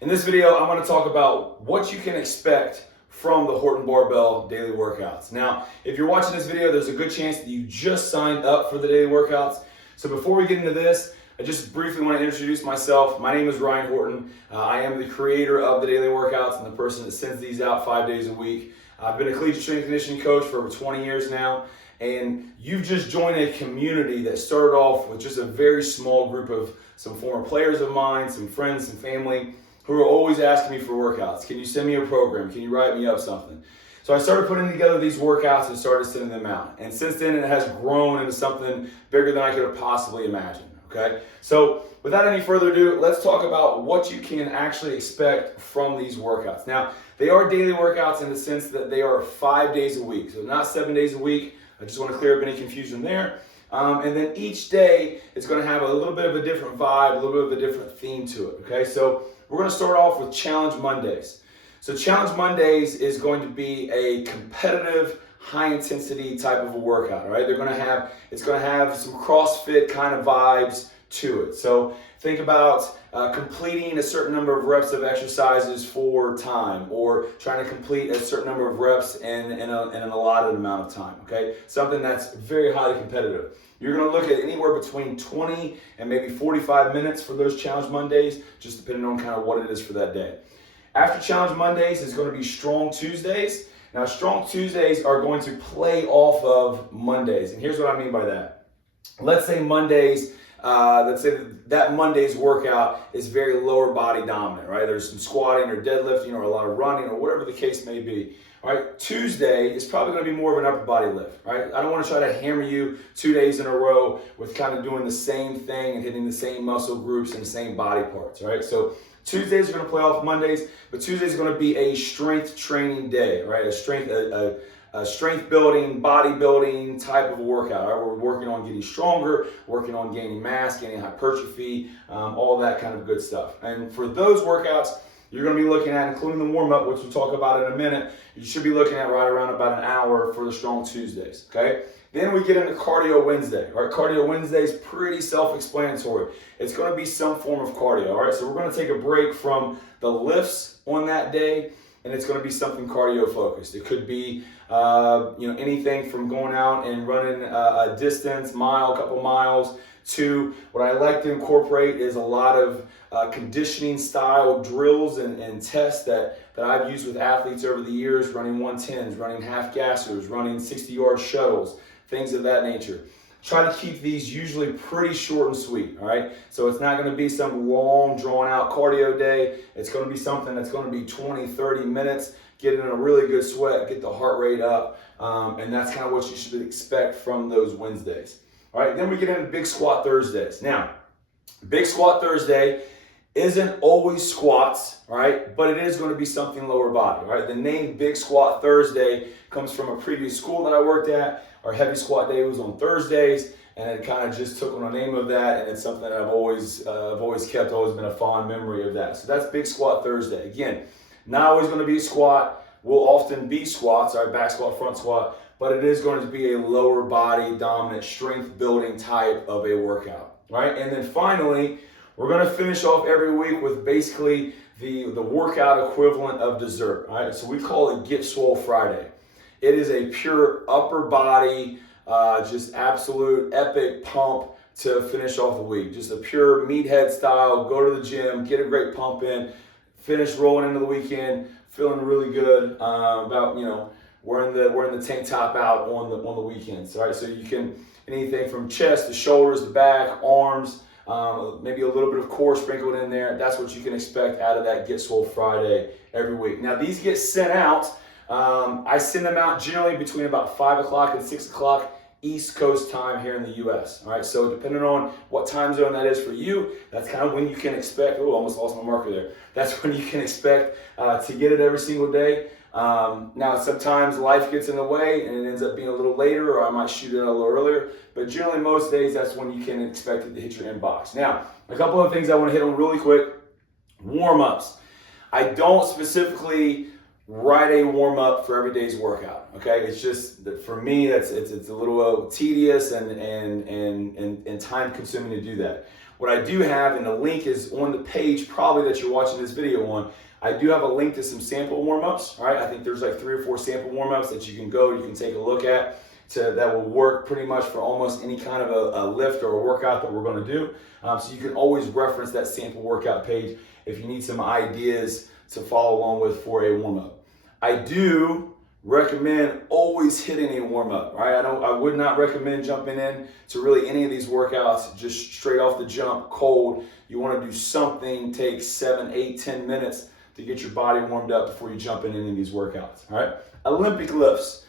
In this video, I'm going to talk about what you can expect from the Horton Barbell Daily Workouts. Now, if you're watching this video, there's a good chance that you just signed up for the daily workouts. So before we get into this, I just briefly want to introduce myself. My name is Ryan Horton. I am the creator of the daily workouts and the person that sends these out 5 days a week. I've been a collegiate strength and conditioning coach for over 20 years now, and you've just joined a community that started off with just a very small group of some former players of mine, some friends, some family, who are always asking me for workouts. Can you send me a program? Can you write me up something? So I started putting together these workouts and started sending them out. And since then, it has grown into something bigger than I could have possibly imagined, okay? So without any further ado, let's talk about what you can actually expect from these workouts. Now, they are daily workouts in the sense that they are 5 days a week, so not 7 days a week. I just want to clear up any confusion there. And then each day, it's going to have a little bit of a different vibe, a little bit of a different theme to it, okay? So we're going to start off with Challenge Mondays. So Challenge Mondays is going to be a competitive, high-intensity type of a workout, all right? It's going to have some CrossFit kind of vibes to it. So think about completing a certain number of reps of exercises for time, or trying to complete a certain number of reps in an allotted amount of time, okay? Something that's very highly competitive. You're going to look at anywhere between 20 and maybe 45 minutes for those Challenge Mondays, just depending on kind of what it is for that day. After Challenge Mondays is going to be Strong Tuesdays. Now, Strong Tuesdays are going to play off of Mondays, and here's what I mean by that. Let's say that Monday's workout is very lower body dominant, right? There's some squatting or deadlifting or a lot of running or whatever the case may be. All right, Tuesday is probably going to be more of an upper body lift, right? I don't want to try to hammer you 2 days in a row with kind of doing the same thing and hitting the same muscle groups and the same body parts, all right? So Tuesdays are going to play off Mondays, but Tuesdays is going to be a strength training day, right? A strength building, bodybuilding type of workout, right? We're working on getting stronger, working on gaining mass, gaining hypertrophy, all that kind of good stuff. And for those workouts, you're going to be looking at, including the warm-up, which we'll talk about in a minute, you should be looking at right around about an hour for the Strong Tuesdays, okay? Then we get into Cardio Wednesday, all right? Cardio Wednesday is pretty self-explanatory. It's going to be some form of cardio, all right? So we're going to take a break from the lifts on that day, and it's going to be something cardio-focused. It could be anything from going out and running a distance, couple miles, to what I like to incorporate is a lot of conditioning style drills and tests that I've used with athletes over the years, running 110s, running half gassers, running 60-yard shuttles, things of that nature. Try to keep these usually pretty short and sweet, all right? So it's not going to be some long, drawn-out cardio day. It's going to be something that's going to be 20, 30 minutes, get in a really good sweat, get the heart rate up, and that's kind of what you should expect from those Wednesdays. All right, then we get into Big Squat Thursdays. Now, Big Squat Thursday isn't always squats, all right, but it is going to be something lower body, all right? The name Big Squat Thursday comes from a previous school that I worked at. Our heavy squat day was on Thursdays, and it kind of just took on the name of that, and it's something that I've always kept, always been a fond memory of that. So that's Big Squat Thursday. Again, not always going to be a squat. Will often be squats, all right, back squat, front squat, but it is going to be a lower body dominant strength building type of a workout, right? And then finally, we're going to finish off every week with basically the workout equivalent of dessert, all right? So we call it Get Swole Friday. It is a pure upper body, just absolute epic pump to finish off the week. Just a pure meathead style, go to the gym, get a great pump in, finish rolling into the weekend, feeling really good about, wearing the tank top out on the weekends, all right? So you can, anything from chest to shoulders to back, arms, maybe a little bit of core sprinkled in there. That's what you can expect out of that Get Swole Friday every week. Now, these get sent out. I send them out generally between about 5 o'clock and 6 o'clock East Coast time here in the U.S. All right, so depending on what time zone that is for you, that's kind of when you can expect. Oh, almost lost my marker there. That's when you can expect to get it every single day. Now, sometimes life gets in the way and it ends up being a little later, or I might shoot it a little earlier. But generally, most days, that's when you can expect it to hit your inbox. Now, a couple of things I want to hit on really quick. Warm-ups. I don't specifically write a warm-up for every day's workout, okay? It's just that for me, it's a little tedious and time-consuming to do that. What I do have, and the link is on the page probably that you're watching this video on, I do have a link to some sample warm-ups, all right? I think there's like 3 or 4 sample warm-ups that you can take a look at that will work pretty much for almost any kind of a lift or a workout that we're gonna do. So you can always reference that sample workout page if you need some ideas to follow along with for a warm-up. I do recommend always hitting a warm-up, right? I would not recommend jumping in to really any of these workouts just straight off the jump cold. You want to do something, take 7, 8, 10 minutes to get your body warmed up before you jump in any of these workouts, all right? Olympic lifts.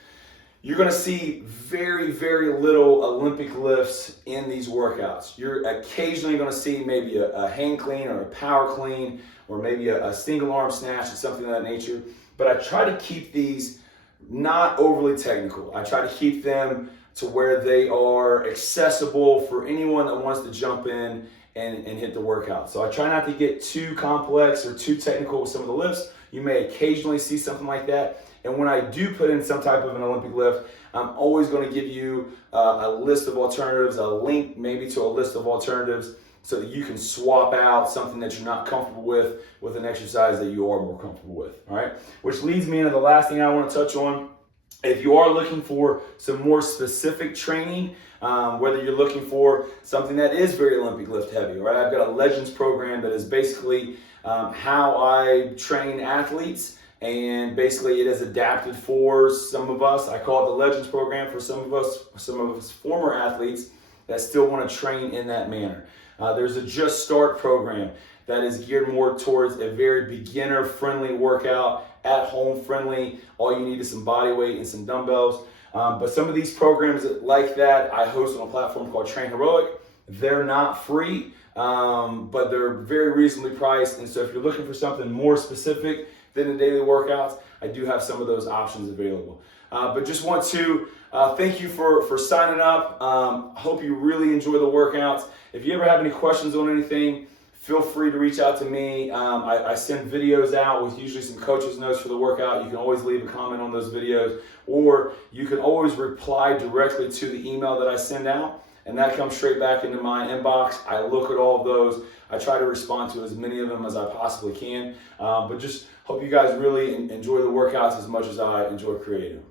You're going to see very, very little Olympic lifts in these workouts. You're occasionally going to see maybe a hang clean or a power clean or maybe a single arm snatch or something of that nature. But I try to keep these not overly technical. I try to keep them to where they are accessible for anyone that wants to jump in and hit the workout. So I try not to get too complex or too technical with some of the lifts. You may occasionally see something like that. And when I do put in some type of an Olympic lift, I'm always going to give you a list of alternatives, a link maybe to a list of alternatives so that you can swap out something that you're not comfortable with an exercise that you are more comfortable with, all right? Which leads me into the last thing I want to touch on. If you are looking for some more specific training, whether you're looking for something that is very Olympic lift heavy, right? I've got a Legends program that is basically how I train athletes. And basically it is adapted for some of us. I call it the Legends program for some of us former athletes that still want to train in that manner. There's a Just Start program that is geared more towards a very beginner friendly workout, at home friendly. All you need is some body weight and some dumbbells. But some of these programs like that I host on a platform called Train Heroic. They're not free, but they're very reasonably priced. And so if you're looking for something more specific than the daily workouts, I do have some of those options available. But just want to thank you for signing up. Hope you really enjoy the workouts. If you ever have any questions on anything, feel free to reach out to me. I send videos out with usually some coach's notes for the workout. You can always leave a comment on those videos, or you can always reply directly to the email that I send out, and that comes straight back into my inbox. I look at all of those. I try to respond to as many of them as I possibly can. But just hope you guys really enjoy the workouts as much as I enjoy creating them.